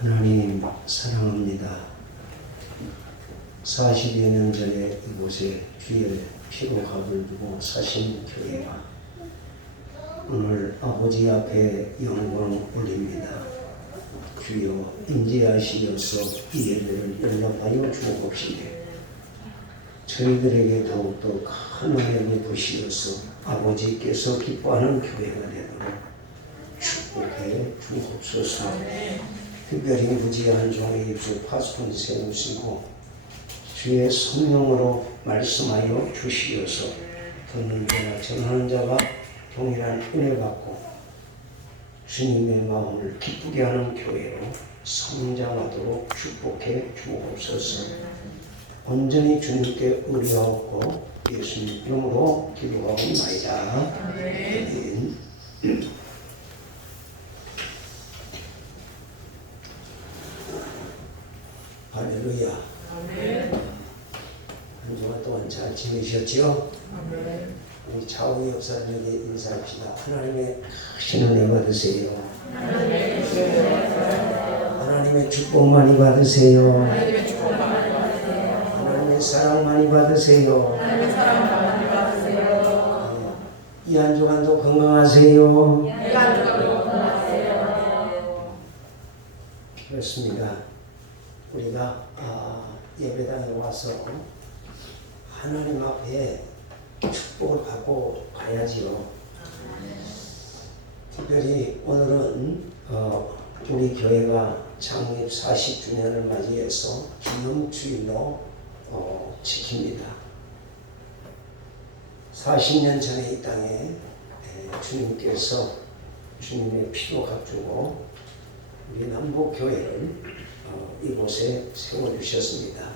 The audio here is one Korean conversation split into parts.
하나님 사랑합니다. 40여 년 전에 이곳에 주의 피로 값을 두고 사신 교회가 오늘 아버지 앞에 영광 올립니다. 주여 인지하시어서 이 예배를 연락하여 주옵시되 저희들에게 더욱더 큰 은혜를 부시어서 아버지께서 기뻐하는 교회가 되도록 축복해 주옵소서. 특별히 무지한 종의 주 파수꾼 세우시고 주의 성령으로 말씀하여 주시어서 듣는 자나 전하는 자가 동일한 은혜 받고 주님의 마음을 기쁘게 하는 교회로 성장하도록 축복해 주옵소서. 온전히 주님께 의뢰하옵고 예수님 이름으로 기도하옵나이다. 아멘. 할렐루야. 아멘. 한 주간 동안 잘 지내셨죠? 아멘. 우리 차우 역사님에게 인사합시다. 하나님의 크신 은혜 받으세요. 하나님의 축복 많이 받으세요. 하나님의 사랑 많이 받으세요. 이 한 주간도 건강하세요. 그렇습니다. 우리가 예배당에 와서 하나님 앞에 축복을 받고 가야지요. 특별히 오늘은 우리 교회가 창립 40주년을 맞이해서 기념주일로 지킵니다. 40년 전에 이 땅에 주님께서 주님의 피로 값주고 우리 남북교회를 이곳에 세워주셨습니다.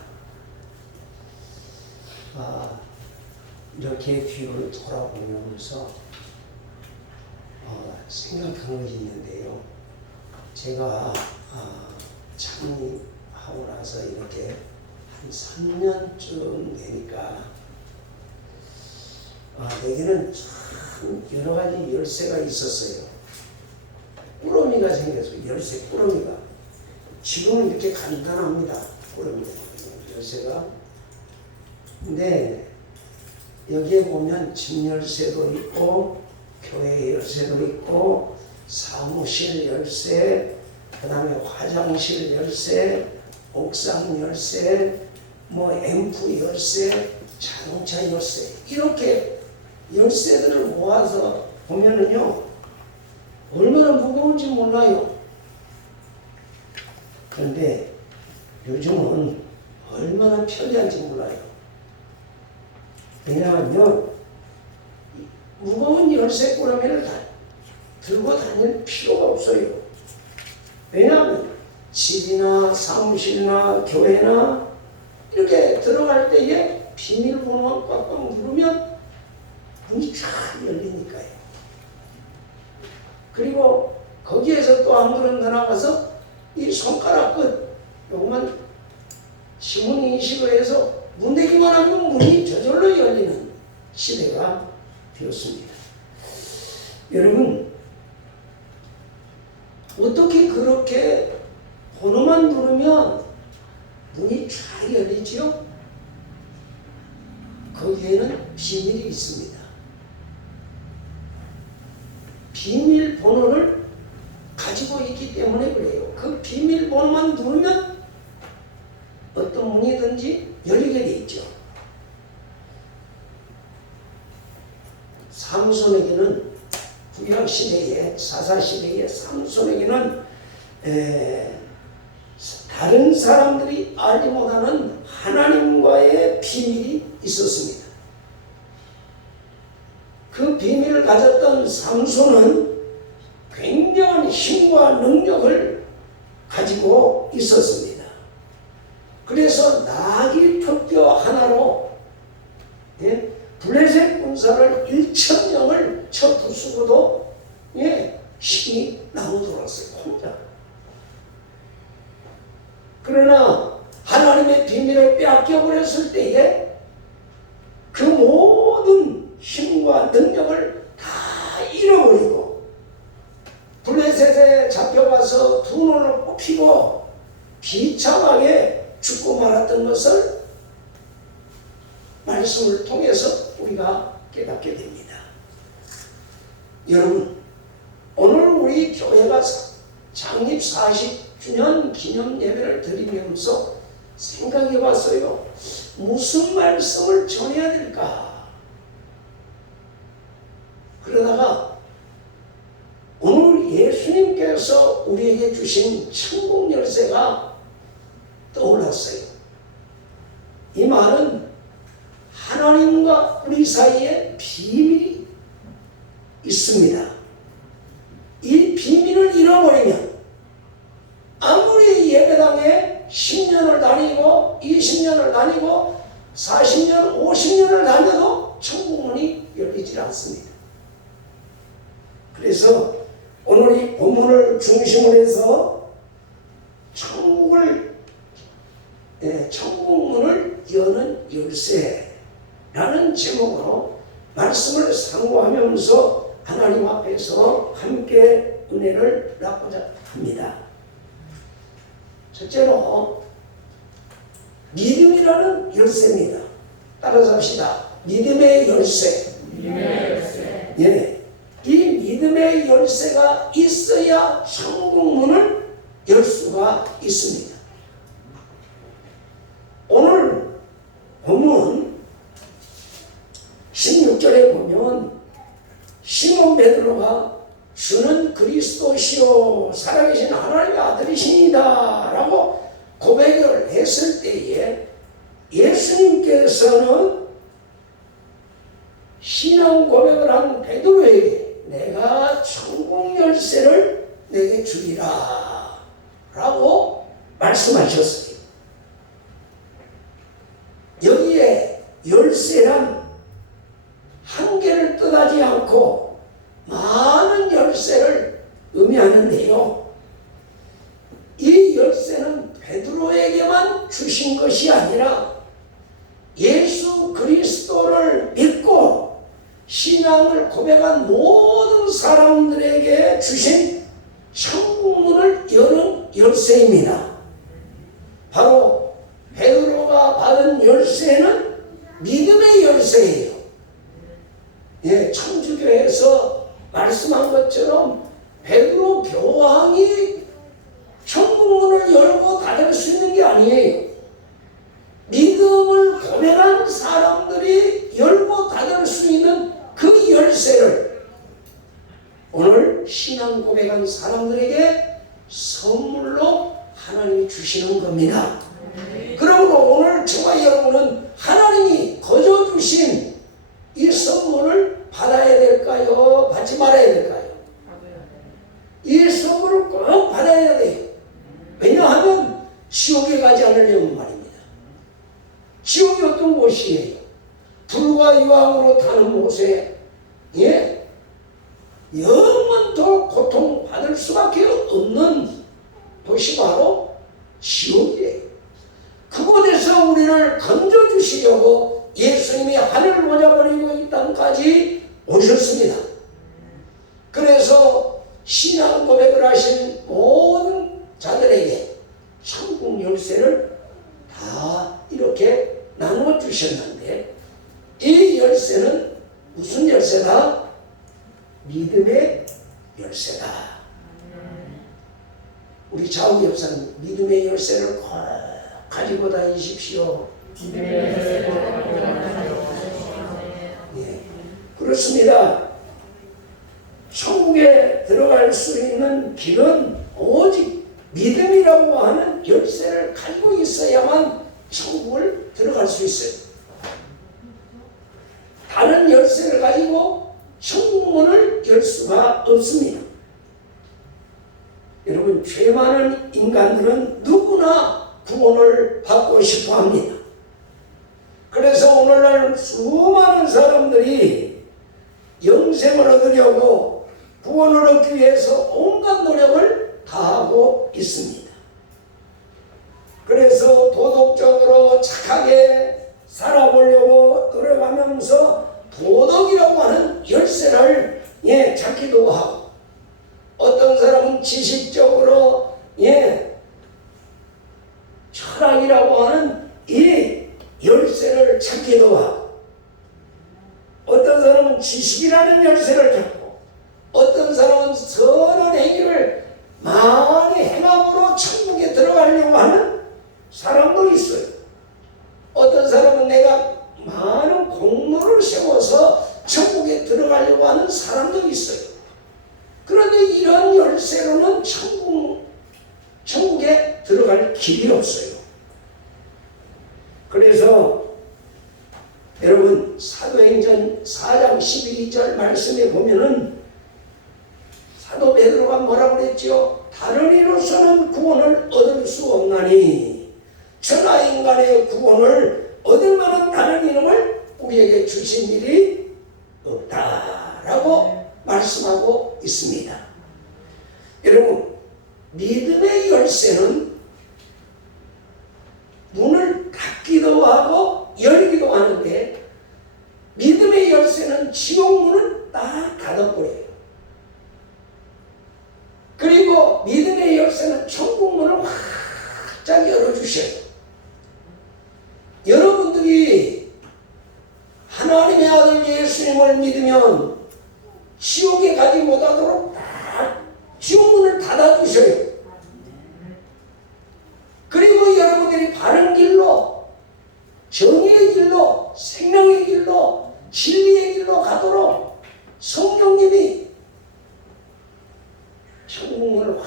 이렇게 뒤를 돌아보면서 생각한 것이 있는데요. 제가 창립하고 나서 이렇게 한 3년쯤 되니까 내게는 참 여러 가지 열쇠가 있었어요. 꾸러미가 생겨서 열쇠 꾸러미가 지금은 이렇게 간단합니다. 꾸러미 열쇠가. 근데 여기에 보면 집 열쇠도 있고 교회 열쇠도 있고 사무실 열쇠, 그 다음에 화장실 열쇠, 옥상 열쇠, 앰프 열쇠, 자동차 열쇠, 이렇게 열쇠들을 모아서 보면은요 얼마나 무거운지 몰라요. 그런데 요즘은 얼마나 편리한지 몰라요. 왜냐하면 무거운 열쇠 꾸러미를 들고 다닐 필요가 없어요. 왜냐하면 집이나 사무실이나 교회나 이렇게 들어갈 때에 비밀번호만 꽉꽉 누르면 문이 쫙 열리니까요. 그리고 거기에서 또 한 걸음 더 나가서 이 손가락 끝 요것만 지문 인식을 해서 문대기만 하면 문이 저절로 열리는 시대가 되었습니다. 여러분 어떻게 그렇게 번호만 누르면 문이 잘 열리지요? 거기에는 비밀이 있습니다. 비밀번호를 가지고 있기 때문에 그래요. 그 비밀번호만 누르면 어떤 문이든지 열리게 돼 있죠. 삼손에게는 구약시대에 사사시대에 삼손에게는 다른 사람들이 알지 못하는 하나님과의 비밀이 있었습니다. 그 비밀을 가졌던 삼손은 굉장한 힘과 능력을 가지고 있었습니다. 그래서 나귀 턱뼈 하나로 블레셋 군사를 1,000명을 쳐 부수고도 힘이 나오더라고요. 혼자. 그러나 하나님의 비밀을 빼앗겨버렸을 때에 그 모든 힘과 능력을 다 잃어버리고 블레셋에 잡혀가서 두 눈을 피고 비참하게 죽고 말았던 것을 말씀을 통해서 우리가 깨닫게 됩니다. 여러분, 오늘 우리 교회가 창립 40주년 기념 예배를 드리면서 생각해 봤어요. 무슨 말씀을 전해야 될까? 그러다가 오늘 예수님께서 우리에게 주신 천국 열쇠가 떠올랐어요. 이 말은 하나님과 우리 사이에 비밀이 있습니다. 이 비밀을 잃어버리면 아무리 예배당에 10년을 다니고 20년을 다니고 40년, 50년을 다녀도 천국문이 열리지 않습니다. 그래서 오늘 이 본문을 중심으로 해서 천국문을 여는 열쇠라는 제목으로 말씀을 상고하면서 하나님 앞에서 함께 은혜를 낳고자 합니다. 첫째로 믿음이라는 열쇠입니다. 따라서 합시다. 믿음의 열쇠. 예, 이 믿음의 열쇠가 있어야 천국문을 열 수가 있습니다. 오늘 본문 16절에 보면 시몬 베드로가 주는 그리스도시요 살아계신 하나님의 아들이시니다 라고 고백을 했을 때에 예수님께서는 신앙 고백을 한 베드로에게 내가 천국 열쇠를 내게 주리라 라고 말씀하셨어요. 여기에 열쇠란 한 개를 뜻하지 않고 많은 열쇠를 의미하는데요. 이 열쇠는 베드로에게만 주신 것이 아니라 예수 그리스도를 믿고 신앙을 고백한 모든 사람들에게 주신 천국문을 여는 열쇠입니다. 바로 베드로가 받은 열쇠는 믿음의 열쇠예요. 예, 천주교에서 말씀한 것처럼 베드로 교황이 천국문을 열고 닫을 수 있는 게 아니에요. 믿음을 고백한 사람들이 열고 닫을 수 있는 그 열쇠를 오늘 신앙 고백한 사람들에게 선물로 하나님이 주시는 겁니다. 그러므로 오늘 저와 여러분은 하나님이 거저 주신 이 선물을 받아야 될까요? 받지 말아야 될까요? 이 선물을 꼭 받아야 돼요. 왜냐하면 지옥에 가지 않으려면 말입니다. 지옥이 어떤 곳이에요? 불과 유황으로 타는 곳에 영원토록 고통받을 수밖에 없는 곳이 바로 지옥이에요. 그곳에서 우리를 건져주시려고 예수님이 하늘을 모자버리고 이 땅까지 오셨습니다. 그래서 신앙 고백을 하신 모든 자들에게 천국 열쇠를 다 이렇게 나누어 주셨는데 이 열쇠는 무슨 열쇠다? 믿음의 열쇠다. 우리 좌우 옆사님 믿음의 열쇠를 꼭 가지고 다니십시오. 예, 그렇습니다. 천국에 들어갈 수 있는 길은 오직 믿음이라고 하는 열쇠를 가지고 있어야만 천국을 들어갈 수 있어요. 다른 열쇠를 가지고 천국문을 열 수가 없습니다. 여러분, 죄 많은 인간들은 누구나 구원을 받고 싶어 합니다. 그래서 오늘날 수많은 사람들이 영생을 얻으려고 구원을 얻기 위해서 온갖 노력을 다하고 있습니다. 그래서 도덕적으로 착하게 살아보려고 노력하면서 도덕이라고 하는 열쇠를 찾기도 하고 어떤 사람은 지식적으로 지라는 열쇠를 잡고 어떤 사람은 선한 행위를 많이 행함으로 천국에 들어가려고 하는 사람도 있어요. 어떤 사람은 내가 많은 공로를 세워서 천국에 들어가려고 하는 사람도 있어요. 그런데 이런 열쇠로는 천국에 들어갈 길이 없어요. 그래서 여러분 사도행전 4장 12절 말씀에 보면은 사도 베드로가 뭐라고 그랬죠? 다른 이로서는 구원을 얻을 수 없나니 천하 인간의 구원을 얻을 만한 다른 이름을 우리에게 주신 일이 없다라고 말씀하고 있습니다. 여러분 믿음의 열쇠는 문을 닫기도 하고 열기도 하는데 믿음의 열쇠는 지옥문을 딱 닫아버려요. 그리고 믿음의 열쇠는 천국문을 활짝 열어주셔요. 여러분들이 하나님의 아들 예수님을 믿으면 지옥에 가지 못하도록 딱 지옥문을 닫아주셔요. 그리고 여러분들이 바른 길로, 정의의 길로, 생명의 길로, 진리의 길로 가도록 성령님이 천국문을 확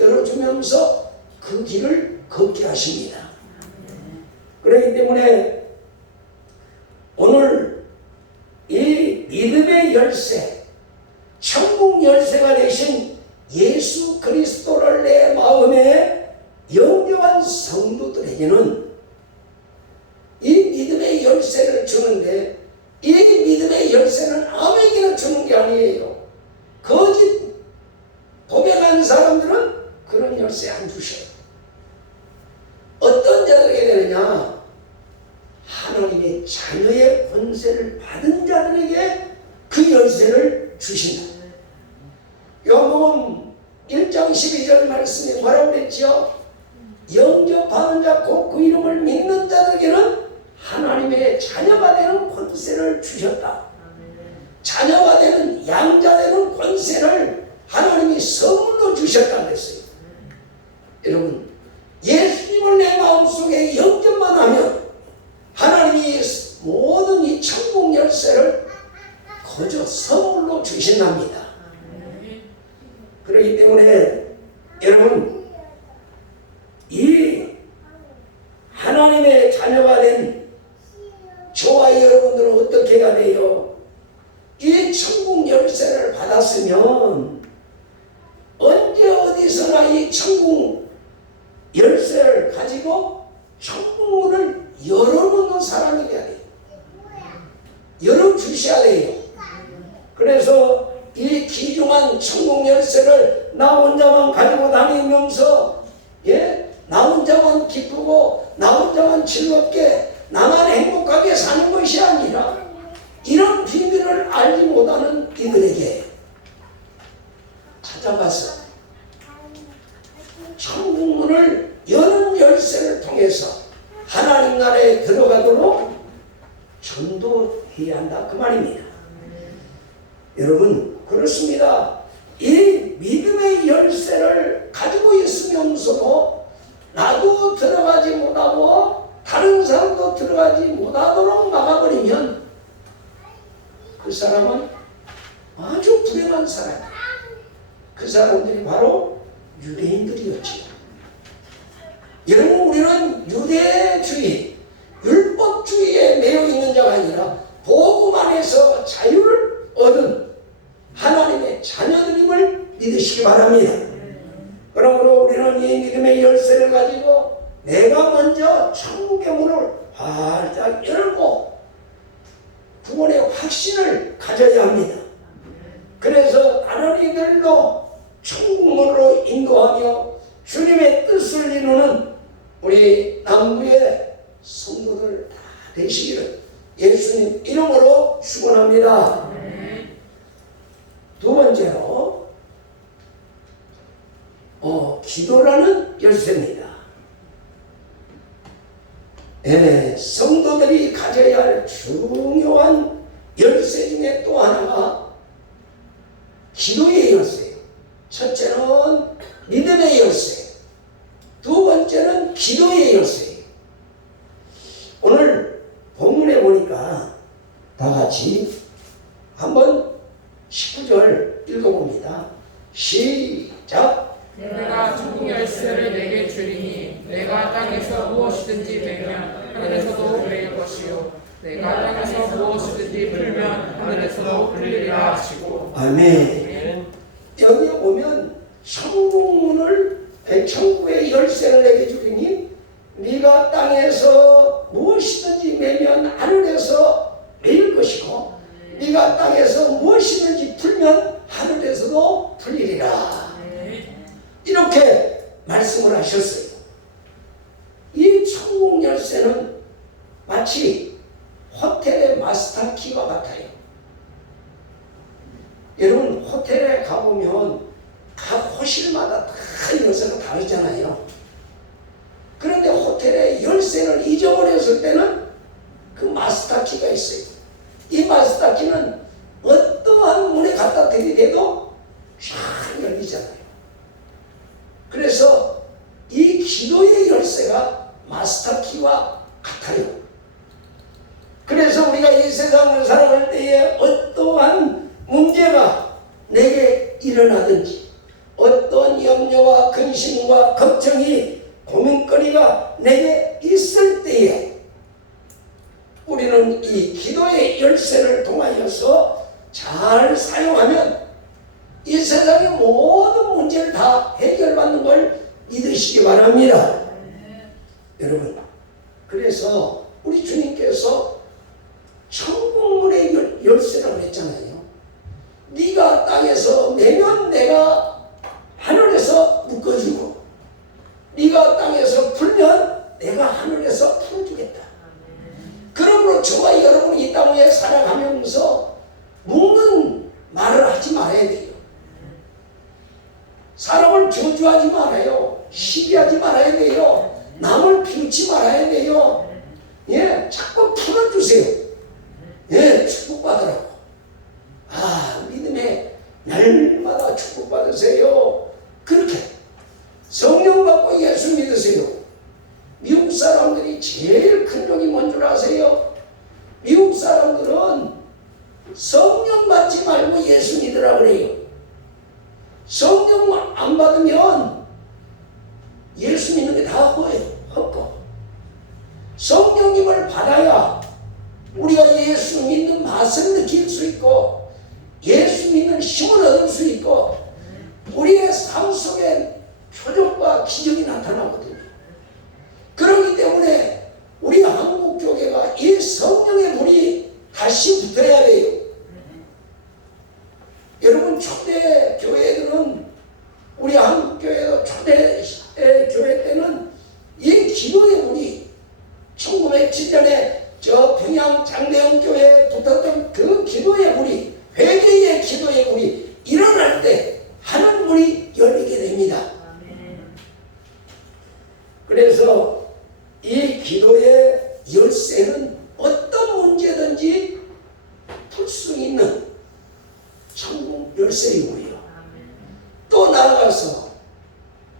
열어주면서 그 길을 걷게 하십니다. 그렇기 때문에 오늘 이 믿음의 열쇠, 천국 열쇠가 되신 예수 그리스도를 내 마음에 영접한 성도들에게는 이 믿음의 열쇠를 주는데, 이 믿음의 열쇠는 아무에게나 주는 게 아니에요. 거짓 고백한 사람들은 그런 열쇠 안 주셔요. 어떤 자들에게 되느냐? 하나님의 자녀의 권세를 받은 자들에게 그 열쇠를 주신다. 요한복음 1장 12절 말씀에 뭐라고 그랬죠? 영접하는 자 곧 그 이름을 믿는 자들에게는 하나님의 자녀가 되는 권세를 주셨다. 자녀가 되는 양자 되는 권세를 하나님이 선물로 주셨다 그랬어요. 여러분 예수님을 내 마음속에 영접만 하면 하나님이 모든 이 천국 열쇠를 거저 선물로 주신답니다. 그렇기 때문에 여러분 이 하나님의 자녀가 된 저와 여러분들은 어떻게 해야 돼요? 이 천국 열쇠를 받았으면 언제 어디서나 이 천국 열쇠를 가지고 천국문을 열어놓는 사람이 돼야 돼요. 열어주셔야 돼요. 그래서 이 귀중한 천국 열쇠를 나 혼자만 가지고 다니면서 나 혼자만 기쁘고 나 혼자만 즐겁게 나만 행복하게 사는 것이 아니라 이런 비밀을 알지 못하는 이들에게 찾아가서 천국문을 여는 열쇠를 통해서 하나님 나라에 들어가도록 전도해야 한다 그 말입니다. 여러분 그렇습니다. 이 믿음의 열쇠를 가지고 있으면서도 나도 들어가지 못하고 다른 사람도 들어가지 못하도록 막아버리면 그 사람은 아주 불행한 사람이에요. 그 사람들이 바로 유대인들이었지요. 여러분 우리는 유대주의, 율법주의에 매여 있는 자가 아니라 복음 안에서 자유를 얻은 하나님의 자녀들임을 믿으시기 바랍니다. 그러므로 우리는 이 믿음의 열쇠를 가지고 내가 먼저 천국의 문을 활짝 열고 구원의 확신을 가져야 합니다. 그래서 다른 이들도 천국문으로 인도하며 주님의 뜻을 이루는 우리 남부의 성도들 다 되시기를 예수님 이름으로 축원합니다. 두 번째로 기도라는 열쇠입니다. 성도들이 가져야 할 중요한 열쇠 중에 또 하나가 같이 한번 19절 읽어봅니다. 시작. 내가 천국 열쇠를 내게 주리니 내가 땅에서 무엇이든지 매면 하늘에서도 매일 것이요 내가 땅에서 무엇이든지 풀면 하늘에서도 풀리리라 하시고. 아멘. 여기 보면 천국의 열쇠를 내게 주리니 네가 땅에서 무엇이든지 매면 하늘에서 매일 것이고 네가 땅에서 무엇이든지 풀면 하늘에서도 풀리리라. 이렇게 말씀을 하셨어요. 이 천국 열쇠는 마치 호텔의 마스터키와 같아요. 여러분 호텔에 가보면 각 호실마다 다 열쇠가 다르잖아요. 그런데 호텔의 열쇠를 잊어버렸을 때는 그 마스터키가 있어요. 이 마스터키는 어떠한 문에 갖다 들이대도 잘 열리잖아요. 그래서 이 기도의 열쇠가 마스터키와 같아요. 그래서 우리가 이 세상을 살아갈 때에 어떠한 문제가 내게 일어나든지 어떤 염려와 근심과 걱정이 고민거리가 내게 있을 때에 우리는 이 기도의 열쇠를 통하여서 잘 사용하면 이 세상의 모든 문제를 다 해결받는 걸 믿으시기 바랍니다. 여러분, 그래서 우리 주님께서 천국문의 열쇠라고 했잖아요. 네가 땅에서 매면 내가 하늘에서 묶어주고 네가 땅에서 풀면 내가 하늘에서 풀어주겠다. 그러므로 저와 여러분이 이 땅에 살아가면서 묶는 말을 하지 말아야 돼요. 사람을 저주하지 말아요. 시기하지 말아야 돼요. 남을 비웃지 말아야 돼요. 예, 자꾸 풀어주세요. 예, 축복받으라고. 아, 믿음의 날마다 축복받으세요. 그렇게 성령 받고 예수 믿으세요. 미국 사람들이 제일 큰 적이 뭔 줄 아세요? 미국 사람들은 성령 받지 말고 예수 믿으라 그래요. 성령 안 받으면 예수 믿는 게 다 헛거. 성령님을 받아야 우리가 예수 믿는 맛을 느낄 수 있고 예수 믿는 힘을 얻을 수 있고 우리의 삶 속에 표적과 기적이 나타나거든요. 그렇기 때문에 우리 한국교회가 이 성령의 불이 다시 붙어야 돼요. 여러분 초대 교회들은 우리 한국교회도 초대 교회 때는 이 기도의 불이 1907년에 저 평양 장대영 교회에 붙었던 그 기도의 불이 회개의 기도의 불이 일어날 때 하는 문이 열리게 됩니다. 그래서 이 기도의 열쇠는 어떤 문제든지 풀 수 있는 천국 열쇠이고요. 또 나아가서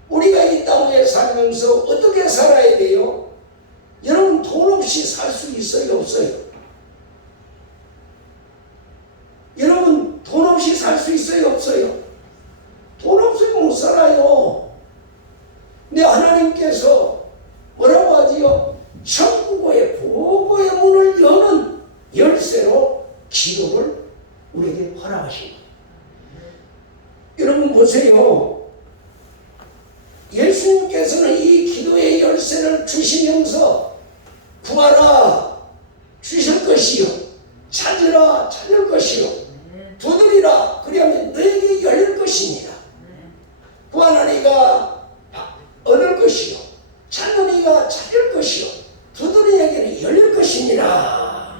우리가 이 땅에 살면서 어떻게 살아야 돼요? 여러분 돈 없이 살 수 있어요? 없어요? 여러분 돈 없이 살 수 있어요? 없어요? 돈 없으면 못 살아요. 근데 하나님께서 뭐라고 하지요? 천국의 보고의 문을 여는 열쇠로 기도를 우리에게 허락하신 거예요. 여러분 보세요. 예수님께서는 이 기도의 열쇠를 주시면서 구하라 주실 것이요 찾으라 찾을 것이요 두드리라 그리하면 너에게 열릴 것입니다. 구하는 이가 얻을 것이요 찾는 이가 찾을 것이요 두드리에게는 열릴 것입니다.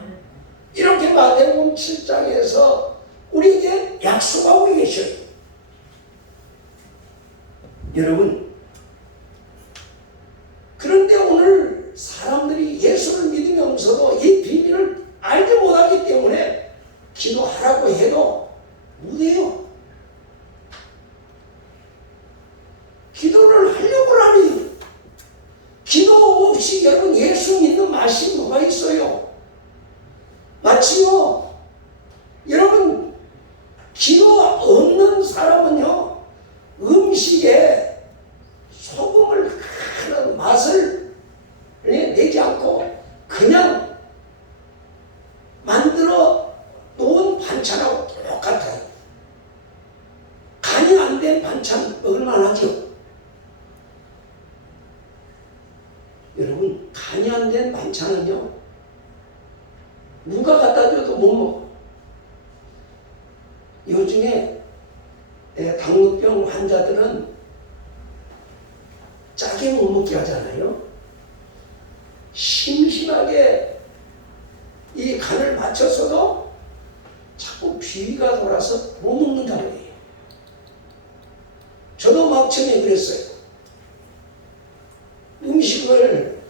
이렇게 마태복음 7장에서 우리에게 약속하고 계셔요. 여러분, 그런데 오늘 사람들이 예수를 믿으면서도 이 비밀을 알지 못하기 때문에 기도하라고 해도 못해요. 기도를 하려고 하니 기도 없이 여러분 예수 믿는 맛이 뭐가 있어요? 마치요 맛을 내지 않고 그냥 만들어 놓은 반찬하고 똑같아요. 간이 안 된 반찬 먹을만하죠? 여러분, 간이 안 된 반찬은요, 누가 갖다 줘도 못 먹어. 요즘에 당뇨병 환자들은 짜게 못 먹게 하잖아요. 심심하게 이 간을 맞췄어도 자꾸 비위가 돌아서 못 먹는다고 해요. 저도 막 처음에 그랬어요. 음식을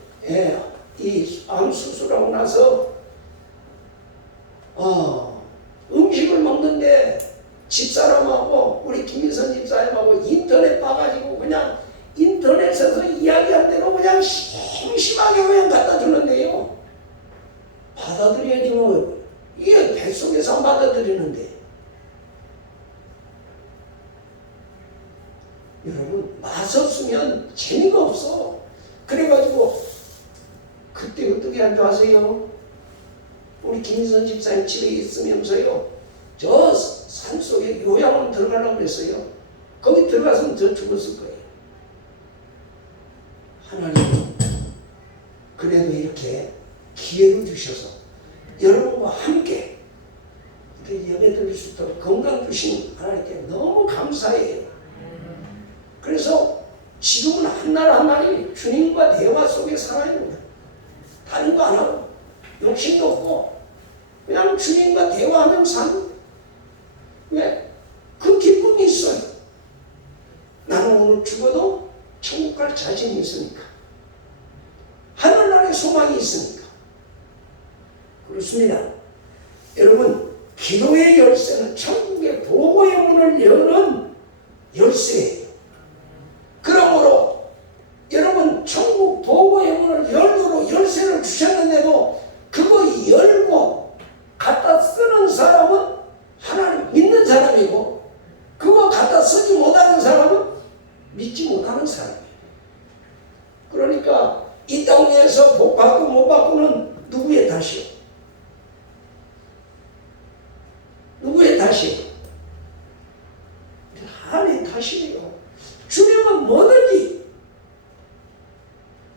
이 암 수술하고 나서 음식을 먹는데 집사람하고 우리 김인선 집사님하고 인터넷 봐가지고 그냥 인터넷에서 이야기한 대로 그냥 심심하게 그냥 갖다 주는데요. 받아들여야지 뭐. 이게 뱃속에서 안 받아들이는데. 여러분, 맛없으면 재미가 없어. 그래가지고 그때 어떻게 한 줄 아세요? 우리 김인선 집사님 집에 있으면서요, 저 산속에 요양원 들어가려고 그랬어요. 거기 들어갔으면 저 죽었을 거예요. 하나님은 그래도 이렇게 기회를 주셔서 여러분과 함께 예배 드릴 수 있도록 건강 주신 하나님께 너무 감사해요. 그래서 지금은 한날 한날이 주님과 대화 속에 살아요. 다른 거 안 하고 욕심도 없고 그냥 주님과 대화하면 사는 거예요. 왜? 그 기쁨이 있어요. 나는 오늘 죽어도 천국 갈 자신이 있으니까. 하늘나라의 소망이 있으니까. 그렇습니다. 여러분, 기도의 열쇠는 천국의 보고의 문을 여는 열쇠예요. 그러므로 여러분, 천국 보고의 문을 열도록 열쇠를 주셨는데도 그거 열고 갖다 쓰는 사람은 하나님 믿는 사람이고, 그거 갖다 쓰지 못하는 사람은 믿지 못하는 사람이에요. 그러니까 이 땅에서 복 받고 못 받고는 누구의 탓이요? 누구의 탓이요? 하나님의 탓이에요. 주님은 뭐든지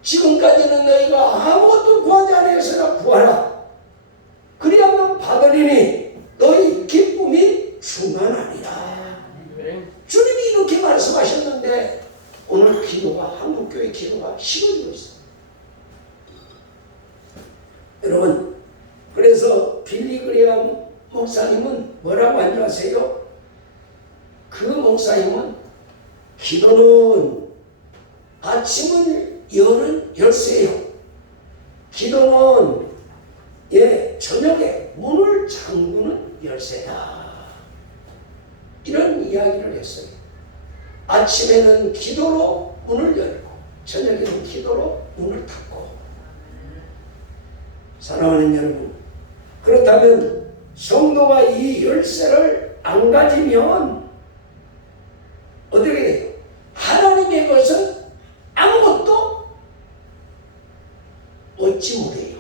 지금까지는 너희가 아무것도 구하지 아니하였으나 구하라. 그리하면 받으리니 너희 기쁨이 충만하리라. 주님이 이렇게 말씀하셨는데 오늘 기도가, 한국교회 기도가 식어지고 있어요. 여러분, 그래서 빌리 그레엄 목사님은 뭐라고 한 줄 아세요? 그 목사님은 기도는 아침은 여는 열쇠요. 기도는 저녁에 문을 잠그는 열쇠다. 이런 이야기를 했어요. 아침에는 기도로 문을 열고 저녁에는 기도로 문을 닫고. 사랑하는 여러분, 그렇다면 성도가 이 열쇠를 안 가지면 어떻게 돼요? 하나님의 것은 아무것도 얻지 못해요.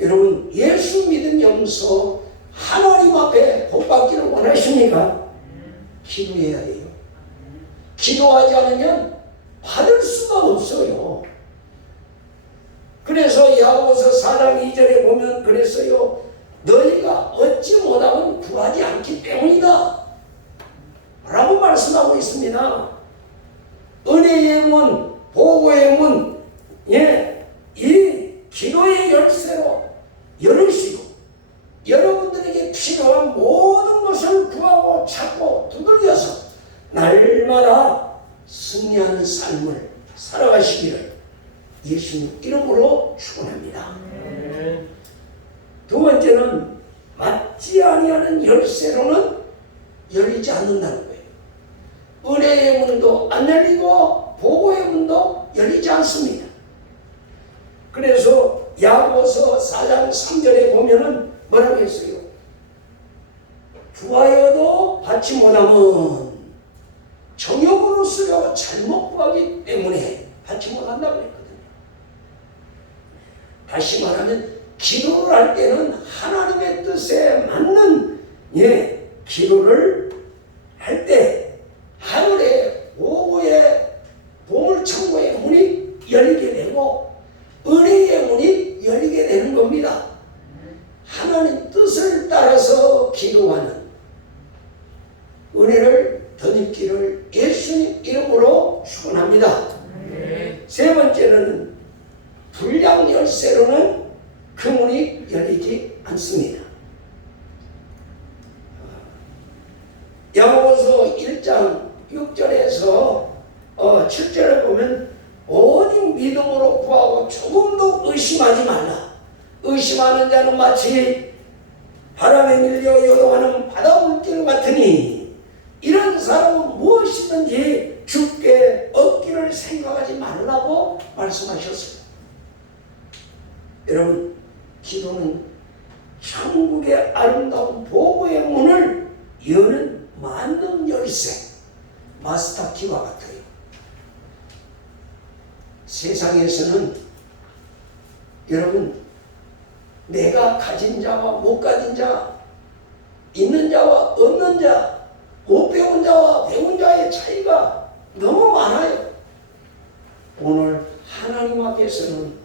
여러분, 예수 믿음 영서 하나님 앞에 복 받기를 원하십니까? 기도해야 돼요. 기도하지 않으면 받을 수가 없어요. 그래서 야고보서 4장 2절에 보면 그랬어요. 너희가 얻지 못하면 구하지 않기 때문이다 라고 말씀하고 있습니다. 은혜의 문, 보고의 문, 이 기도의 열쇠로 열으시고 여러분들에게 필요한 모든 것을 구하고 찾고 두들겨서 날마다 승리하는 삶을 살아가시기를 예수님 이름으로 축원합니다. 두 번째는 맞지 아니하는 열쇠로는 열리지 않는다는 거예요. 은혜의 문도 안 열리고 보고의 문도 열리지 않습니다. 그래서 야고보서 4장 3절에 보면은 뭐라고 했어요? 구하여도 받지 못하면 정욕으로 쓰려고 잘못 구하기 때문에 받지 못한다고 그랬거든요. 다시 말하면 기도를 할 때는 하나님의 뜻에 맞는 기도를 할 때 하늘의 오고의 보물창고의 문이 열리게 되고 은혜의 문이 열리게 되는 겁니다. 하나님 뜻을 따라서 기도하는 은혜를 덧입기를 예수님 이름으로 축원합니다. 세 번째는 불량 열쇠로는 그 문이 열리지 않습니다. 야고보서 1장 6절에서 7절에 보면 오직 믿음으로 구하고 조금도 의심하지 말라. 의심하는 자는 마치 바람에 밀려 요동하는 바다물길 같으니 이런 사람은 무엇이든지 주께 얻기를 생각하지 말라고 말씀하셨어요. 여러분, 기도는 천국의 아름다운 보고의 문을 여는 만능 열쇠, 마스터키와 같아요. 세상에서는 여러분, 내가 가진 자와 못 가진 자, 있는 자와 없는 자, 못 배운 자와 배운 자의 차이가 너무 많아요. 오늘 하나님 앞에서는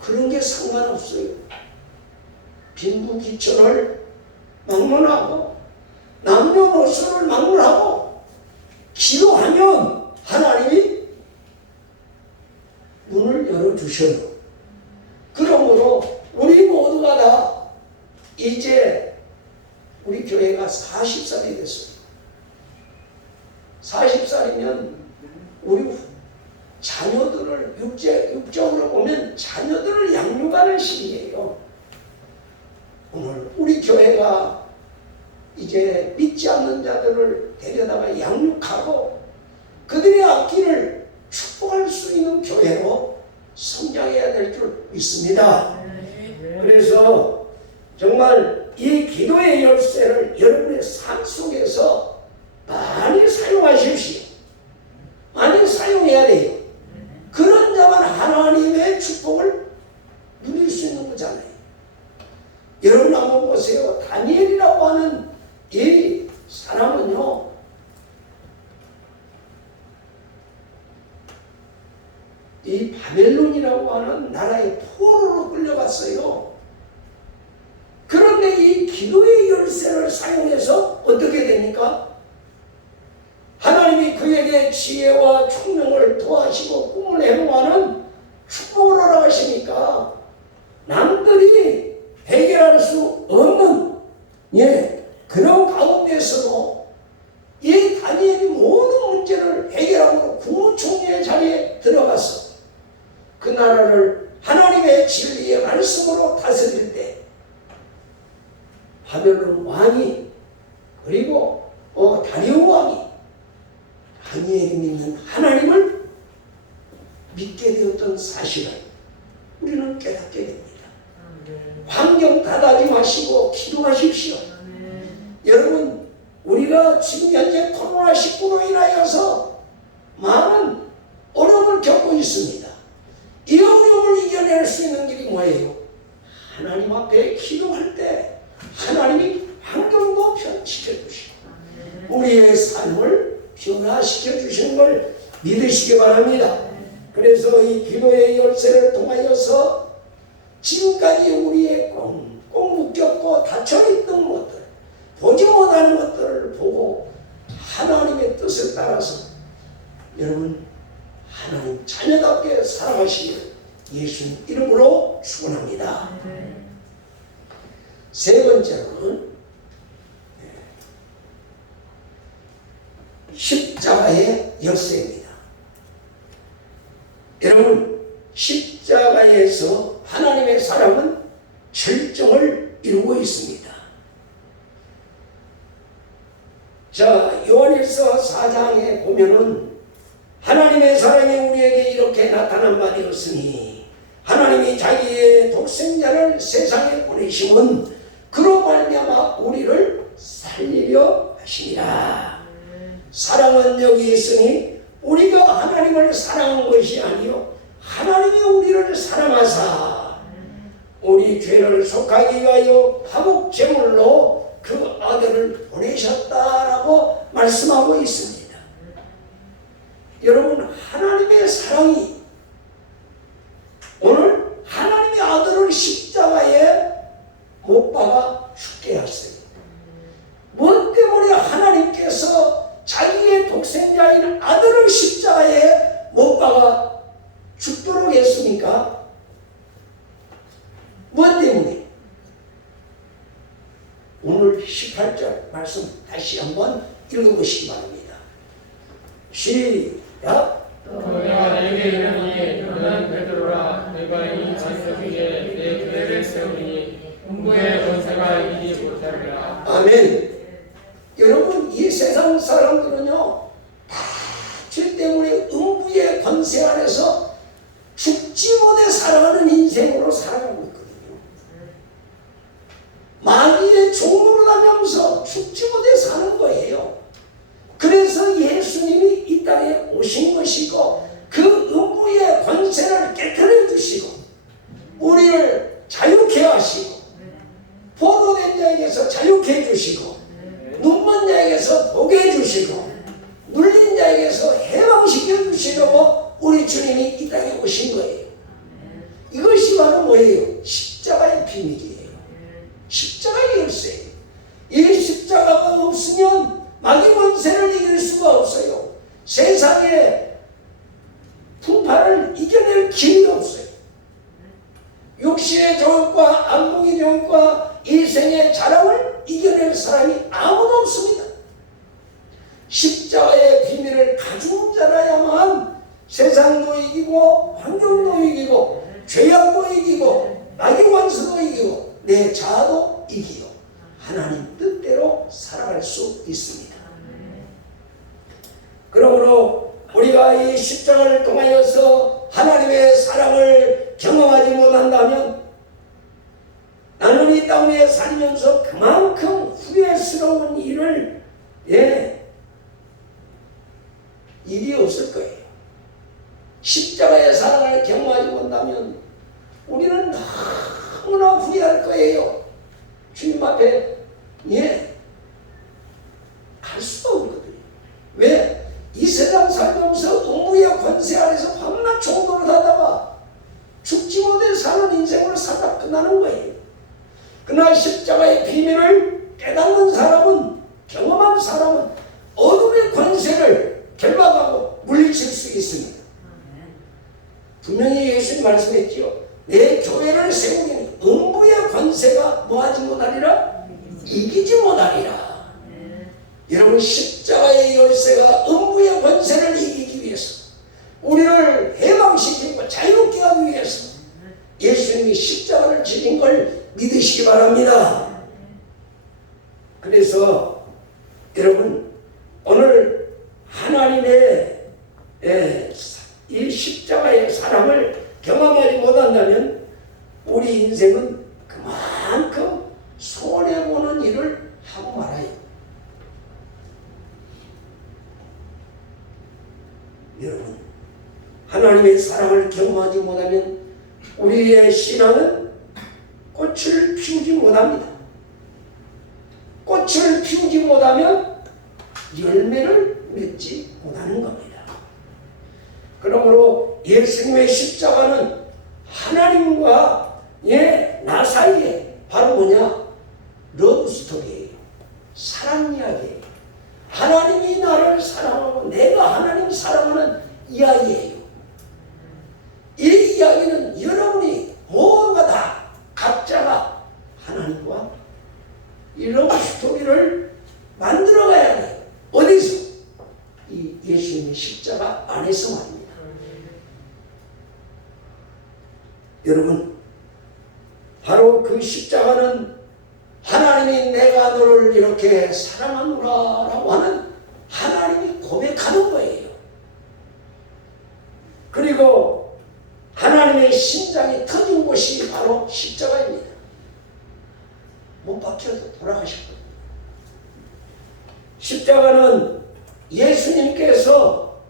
그런 게 상관없어요. 빈부귀천을 막론하고 남녀노소를 막론하고 기도하면 하나님이 문을 열어주셔요. 그러므로 우리 모두가 다 이제 우리 교회가 40살이 됐어요. 40살이면 우리 자녀들을 육적으로 보면 자녀들을 양육하는 시기예요. 오늘 우리 교회가 이제 믿지 않는 자들을 데려다가 양육하고 그들의 앞길을 축복할 수 있는 교회로 성장해야 될 줄 믿습니다. 그래서 정말 이 기도의 열쇠를 여러분의 삶 속에서 많이 사용하십시오. 많이 사용해야 돼요. 그런 자만 하나님의 축복을 누릴 수 있는 거잖아요. 여러분 한번 보세요. 다니엘이라고 하는 이 사람은요, 이 바벨론이라고 하는 나라의 포로로 끌려갔어요. 그런데 이 기도의 열쇠를 사용해서 어떻게 됩니까? 하나님이 그에게 지혜와 총명을 도와시고 꿈을 해몽하는 축복을 허락하시니까 남들이 해결할 수 없는 그런 가운데서도 이 다니엘이 모든 문제를 해결하고 국무총리의 자리에 들어가서 그 나라를 하나님의 진리의 말씀으로 다스릴 때 바벨론 왕이 그리고 다리오 왕이 다니엘이 믿는 하나님을 믿게 되었던 사실을 우리는 깨닫게 됩니다. 환경 탓하지 마시고 기도하십시오. 여러분, 우리가 지금 현재 코로나19로 인하여서 많은 어려움을 겪고 있습니다. 이 어려움을 이겨낼 수 있는 길이 뭐예요? 하나님 앞에 기도할 때 하나님이 환경도 변시켜 주시고 우리의 삶을 변화시켜 주시는 걸 믿으시기 바랍니다. 그래서 이 기도의 열쇠를 통하여서 지금까지 우리의 꽁꽁 묶였고 닫혀있던 것들, 보지 못하는 것들을 보고 하나님의 뜻을 따라서 여러분 하나님 자녀답게 살아가시길 예수님 이름으로 축원합니다. 세 번째로는 십자가의 열쇠입니다. 여러분, 십자가에서 하나님의 사랑은 절정을 이루고 있습니다. 자, 요한일서 4장에 보면은 하나님의 사랑이 우리에게 이렇게 나타난 바 되었으니 하나님이 자기의 독생자를 세상에 보내심은 그로 말미암아 우리를 살리려 하시니라. 사랑은 여기 있으니 우리가 하나님을 사랑한 것이 아니요 하나님이 우리를 사랑하사 우리 죄를 속하기 위하여 화목 제물로 그 아들을 보내셨다라고 말씀하고 있습니다. 여러분, 하나님의 사랑이 오늘 하나님의 아들을 십자가에 못 박아 죽게 하셨어요. 뭐 때문에 하나님께서 자기의 독생자인 아들을 십자가에 못 박아 죽도록 했습니까? 뭐 때문에? 오늘 18절 말씀 다시 한번 읽어보시기 바랍니다. 시작. 너희가 내게 이르니 너는 베드로라. 내가 이 장석 위에 내 교회를 세우니 음부의 권세가 이기지 못하리라. 아멘. 여러분, 이 세상 사람들은요 다 죄 때문에 음부의 권세 안에서 죽지 못해 살아가는 인생으로 살아가고 있거든요. 마귀의 종으로 다니면서 죽지 못해 사는 거예요. 그래서 예수님이 이 땅에 오신 것이고 그 음부의 권세를 깨뜨려 주시고 우리를 자유케 하시고 포로된 자에게서 자유케 해주시고 눈먼 자에게서 보게 해주시고 눌린 자에게서 해방시켜 주시려고 우리 주님이 이 땅에 오신 거예요. 이것이 바로 뭐예요? 십자가의 비밀이에요. 십자가의 열쇠예요. 이 십자가가 없으면 마귀 권세를 이길 수가 없어요. 세상의 풍파를 이겨낼 길이 없어요. 육신의 정욕과 안목의 정욕과 일생의 자랑을 이겨낼 사람이 아무도 없습니다. 십자가의 비밀을 가지고 자라야만 세상도 이기고 환경도 이기고 죄악도 이기고 마귀 권세도 이기고 내 자아도 이기고 하나님 뜻대로 살아갈 수 있습니다. 그러므로 우리가 이 십자가를 통하여서 하나님의 사랑을 경험하지 못한다면 나는 이 땅 위에 살면서 그만큼 후회스러운 일이 없을 거예요. 십자가의 사랑을 경험하지 못한다면 우리는 너무나 후회할 거예요. 주님 앞에 갈 수가 없거든요. 왜? 이 세상 살면서 음부의 권세 아래서 밤낮 총돌을 하다가 죽지 못해 사는 인생으로 살다 끝나는 거예요. 그러나 십자가의 비밀을 깨닫는 사람은, 경험한 사람은 어둠의 권세를 결박하고 물리칠 수 있습니다. 분명히 예수님 말씀했지요. 내 교회를 세우기는 음부의 권세가 뭐하지 못하리라? 이기지 못하리라. 여러분, 십자가의 열쇠가 음부의 권세를 이기기 위해서, 우리를 해방시키고 자유롭게 하기 위해서 예수님이 십자가를 지닌 걸 믿으시기 바랍니다. 그래서 여러분, 오늘 하나님의 이 십자가의 사랑을 경험하지 못한다면 우리 인생은 그만큼 손해보는 일을 하고 말아요. 여러분, 하나님의 사랑을 경험하지 못하면 우리의 신앙은 꽃을 피우지 못합니다. 꽃을 피우지 못하면 열매를 맺지 못하는 겁니다. 그러므로 예수님의 십자가는 하나님과 나 사이에 바로 뭐냐? 러브스토리예요. 사랑 이야기예요. 하나님이 나를 사랑하고 내가 하나님 사랑하는 이야기예요. 이 이야기는 여러분이 모두가 다 각자가 하나님과 이 러브스토리를 만들어가야 해요. 어디서? 이 예수님의 십자가 안에서 말입니다. 여러분, 바로 그 십자가는 하나님이 내가 너를 이렇게 사랑하노라 라고 하는 하나님이 고백하는 거예요. 그리고 하나님의 심장이 터진 곳이 바로 십자가입니다. 못 박혀서 돌아가셨거든요. 십자가는 예수님께서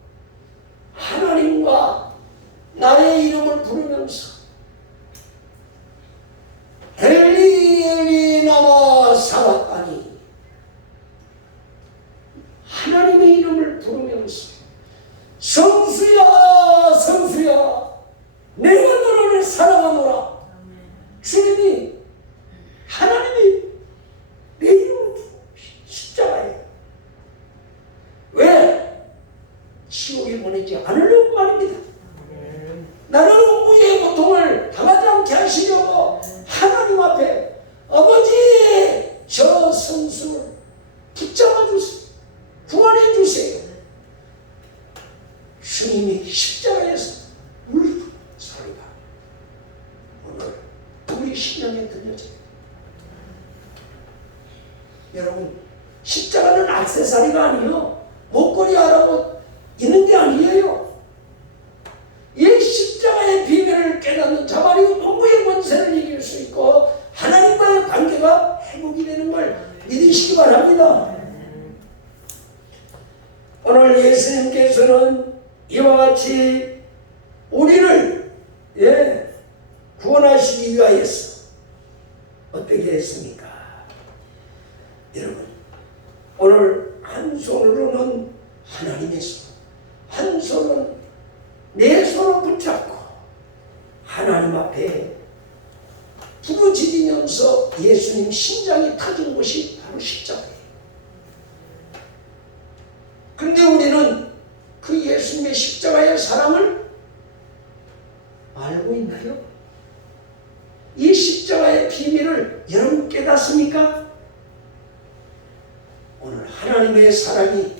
나의 이름을 부르면서 엘리 엘리 나와 사박하니 하나님의 이름을 부르면서 성수야 성수야 내가 너를 사랑하노라. 주님이 하나님이 내 이름을 십자가에 왜 지옥에 보내지 않으려고 말입니다. 나는 무의 고통을 당하지 않게 하시려고 하나님 앞에 아버지 저 성수를 붙잡아 주세요. 구원해 주세요. 주님이 십자가에서 울고 소리가 오늘 우리 심령에 들려져요. 여러분 십자가는 액세서리가 아니요 목걸이 하라고 있는 게 아니에요. 이 십자가의 비밀을 깨닫는 자만이 너무의 권세를 이길 수 있고 하나님과의 관계가 회복이 되는 걸 믿으시기 바랍니다. 오늘 예수님께서는 이와 같이 우리를 구원하시기 위하여서 어떻게 했습니까? 여러분 오늘 한 손으로는 하나님의 손, 한 손은 내 손을 붙잡고 하나님 앞에 부르짖으면서 예수님 심장이 터진 곳이 바로 십자가예요. 그런데 우리는 그 예수님의 십자가의 사랑을 알고 있나요? 이 십자가의 비밀을 여러분 깨닫습니까? 오늘 하나님의 사랑이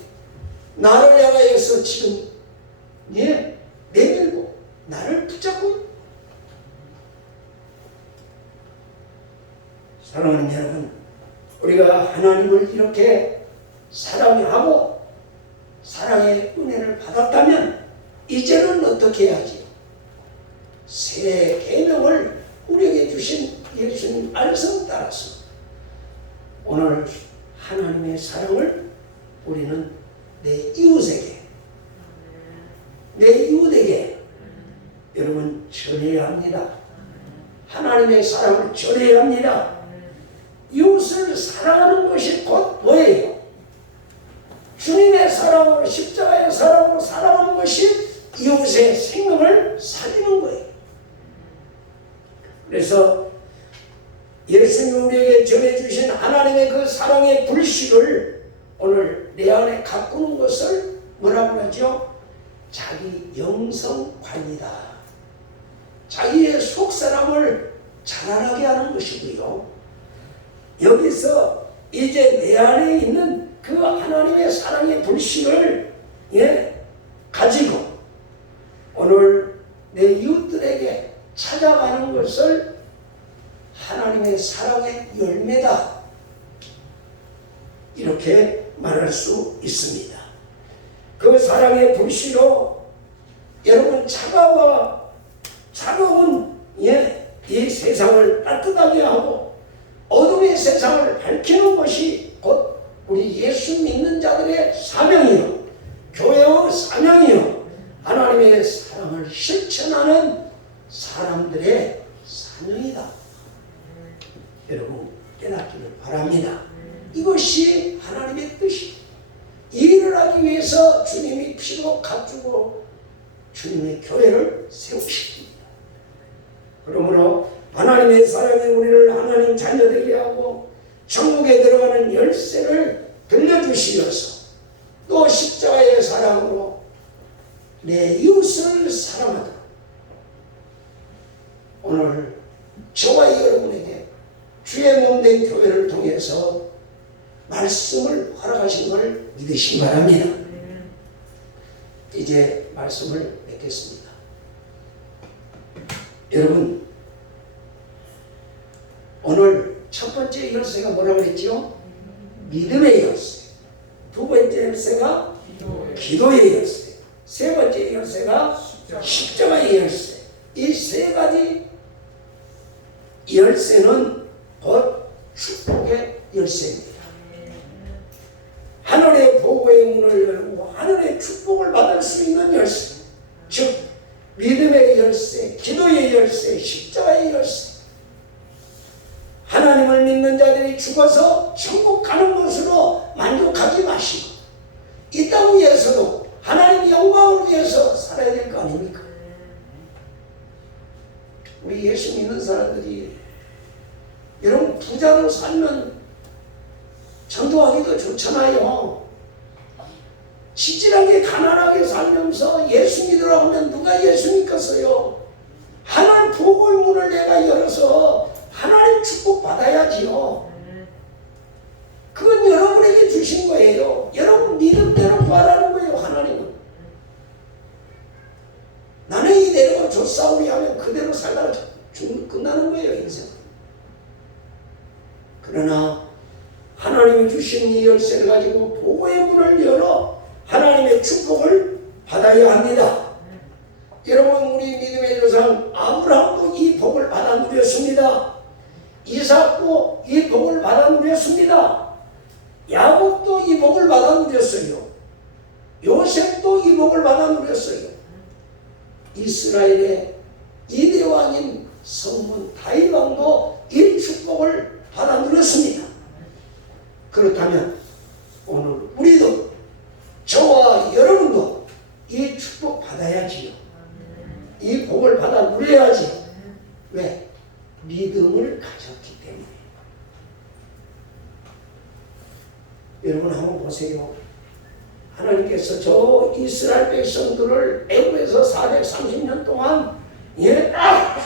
나를 향하여서 지금 내밀고 나를 붙잡고 사랑하는 여러분, 우리가 하나님을 이렇게 사랑하고 사랑의 은혜를 받았다면 이제는 어떻게 해야지? 새 계명을 우리에게 주신 예수님 말씀 따라서 오늘 하나님의 사랑을 우리는 내 이웃에게 여러분 전해야 합니다. 하나님의 사랑을 전해야 합니다. 이웃을 사랑하는 것이 곧 뭐예요? 주님의 사랑으로 십자가의 사랑으로 사랑하는 것이 이웃의 생명을 살리는 거예요. 그래서 예수님이 우리에게 전해주신 하나님의 그 사랑의 불씨를 오늘 내 안에 가꾸는 것을 뭐라고 하죠? 자기 영성관리다. 자기의 속사람을 자라나게 하는 것이고요. 여기서 이제 내 안에 있는 그 하나님의 사랑의 불씨를 가지고 오늘 내 이웃들에게 찾아가는 것을 하나님의 사랑의 열매다. 이렇게 말할 수 있습니다. 그 사랑의 불씨로 여러분 차가운 이 세상을 따뜻하게 하고 어둠의 세상을 밝히는 것이 곧 우리 예수 믿는 자들의 사명이요 교회의 사명이요 하나님의 사랑을 실천하는 사람들의 사명이다. 여러분 깨닫기를 바랍니다. 이것이 하나님의 뜻이 이 일을 하기 위해서 주님이 피로 가지고 주님의 교회를 세우십니다. 그러므로 하나님의 사랑이 우리를 하나님 자녀되게 하고 천국에 들어가는 열쇠를 들려주시면서 또 십자가의 사랑으로 내 이웃을 사랑하도록 오늘 저와 여러분에게 주의 몸된 교회를 통해서 말씀을 허락하신 걸 믿으시기 바랍니다. 이제 말씀을 맺겠습니다. 여러분 오늘 첫 번째 열쇠가 뭐라고 그랬죠? 믿음의 열쇠. 두 번째 열쇠가 기도의 열쇠. 세 번째 열쇠가 십자가의 열쇠. 이 세 가지 열쇠는 곧 축복의 열쇠입니다. 하늘의 보고의 문을 열고 하늘의 축복을 받을 수 있는 열쇠. 즉 믿음의 열쇠, 기도의 열쇠, 십자가의 열쇠. 하나님을 믿는 자들이 죽어서 천국 가는 것으로 만족하지 마시고 이 땅 위에서도 하나님의 영광을 위해서 살아야 될 거 아닙니까? 우리 예수 믿는 사람들이 여러분 부자로 살면 전도하기도 좋잖아요. 지질하게 가난하게 살면서 예수 믿으라고 하면 누가 예수 믿겠어요? 하나님 복의 문을 내가 열어서 하나님 축복 받아야지요. 그건 여러분에게 주신 거예요. 여러분 믿음대로 구하라는 거예요. 하나님은 나는 이대로 줬사오리 하면 그대로 살다가 끝나는 거예요. 인생. 그러나 하나님이 주신 이 열쇠를 가지고 복의 문을 열어 하나님의 축복을 받아야 합니다. 여러분 우리 믿음의 조상 아브라함도 이 복을 받아 누렸습니다. 이삭도 이 복을 받아 누렸습니다. 야곱도 이 복을 받아 누렸어요. 요셉도 이 복을 받아 누렸어요. 이스라엘의 이대왕인 성문 다윗왕도 이 축복을 받아 누렸습니다. 그렇다면 오늘 우리도 저와 여러분도 이 축복 받아야지요. 이 복을 받아 누려야지. 왜? 믿음을 가졌기 때문에. 여러분 한번 보세요. 하나님께서 저 이스라엘 백성들을 애굽에서 430년 동안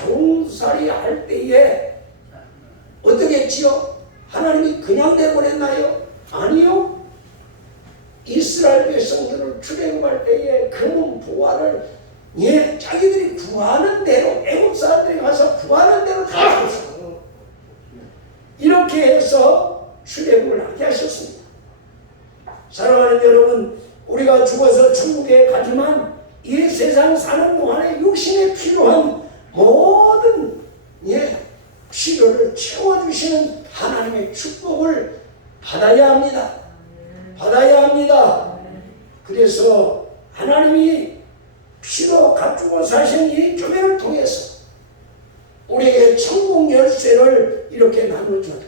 종살이 할 때에 어떻게 했지요? 하나님이 그냥 내보냈나요? 아니요. 이스라엘 백성들을 출애굽할 때에 금은 부활을 자기들이 구하는 대로 애굽 사람들이 가서 구하는 대로 다 했어요. 이렇게 해서 출애굽을 하게 하셨습니다. 사랑하는 여러분, 우리가 죽어서 천국에 가지만 이 세상 사는 동안에 육신에 필요한 모든 필요를 채워주시는 하나님의 축복을 받아야 합니다. 받아야 합니다. 그래서 하나님이 피로 갖추고 사신 이 교회를 통해서 우리에게 천국 열쇠를 이렇게 나눠줘야 돼.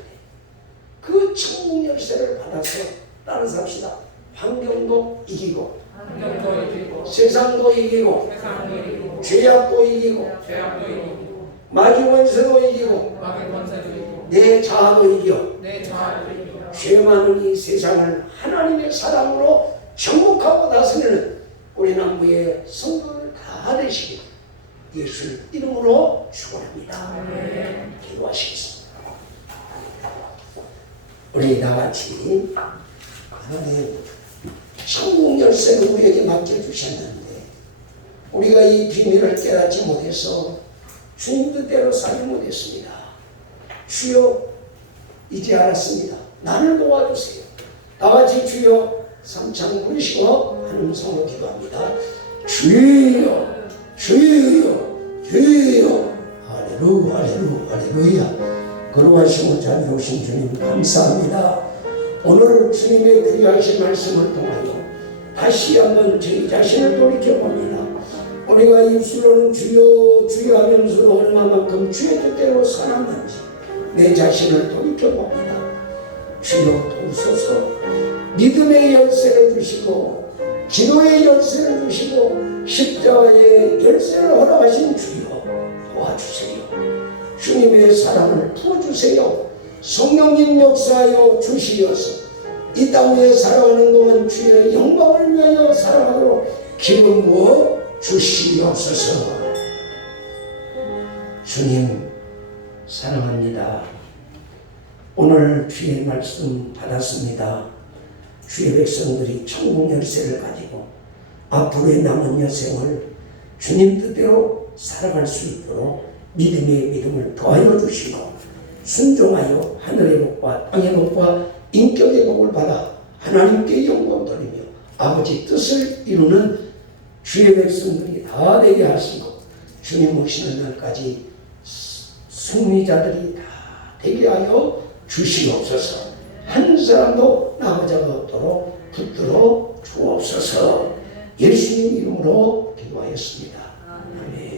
그 천국 열쇠를 받아서 따라 삽시다. 환경도 이기고, 세상도 이기고, 죄악도 이기고, 마귀 원수도 이기고, 내 자아도 이겨. 죄 많은 이 세상을 하나님의 사랑으로 정복하고 나서는 우리 남부의 성도를 다 되시길 예수님 이름으로 축원합니다. 기도하시겠습니다. 우리 다같이 하나님 천국 열쇠를 우리에게 맡겨주셨는데 우리가 이 비밀을 깨닫지 못해서 주님 뜻대로 살지 못했습니다. 주여 이제 알았습니다. 나를 도와주세요. 다같이 주여 삼창 부르시고 한 음성으로 기도합니다. 주여 주여 주여 할렐루야 할렐루야 할렐루야. 거룩하시고 자비로우신 주님 감사합니다. 오늘 주님의 귀하신 말씀을 통하여 다시 한번 저희 자신을 돌이켜봅니다. 우리가 입술로는 주여 주여 하면서 얼마만큼 주의 뜻대로 살았는지 내 자신을 돌이켜봅니다. 주여 도우소서. 믿음의 열쇠를 주시고 기도의 열쇠를 주시고 십자가의 열쇠를 허락하신 주여 도와주세요. 주님의 사랑을 부어주세요. 성령님 역사하여 주시어서 이 땅 위에 살아가는 동안 주의 영광을 위하여 살아가도록 기름 부어 주시옵소서. 주님 사랑합니다. 오늘 주의 말씀 받았습니다. 주의 백성들이 천국 열쇠를 가지고 앞으로의 남은 여생을 주님 뜻대로 살아갈 수 있도록 믿음의 믿음을 더하여 주시고 순종하여 하늘의 복과 땅의 복과 인격의 복을 받아 하나님께 영광 돌리며 아버지 뜻을 이루는 주의 백성들이 다 되게 하시고 주님 오시는 날까지 승리자들이 다 되게 하여 주시옵소서. 한 사람도 남은 자가 없도록 붙들어 주옵소서. 예수님 이름으로 기도하였습니다. 아멘.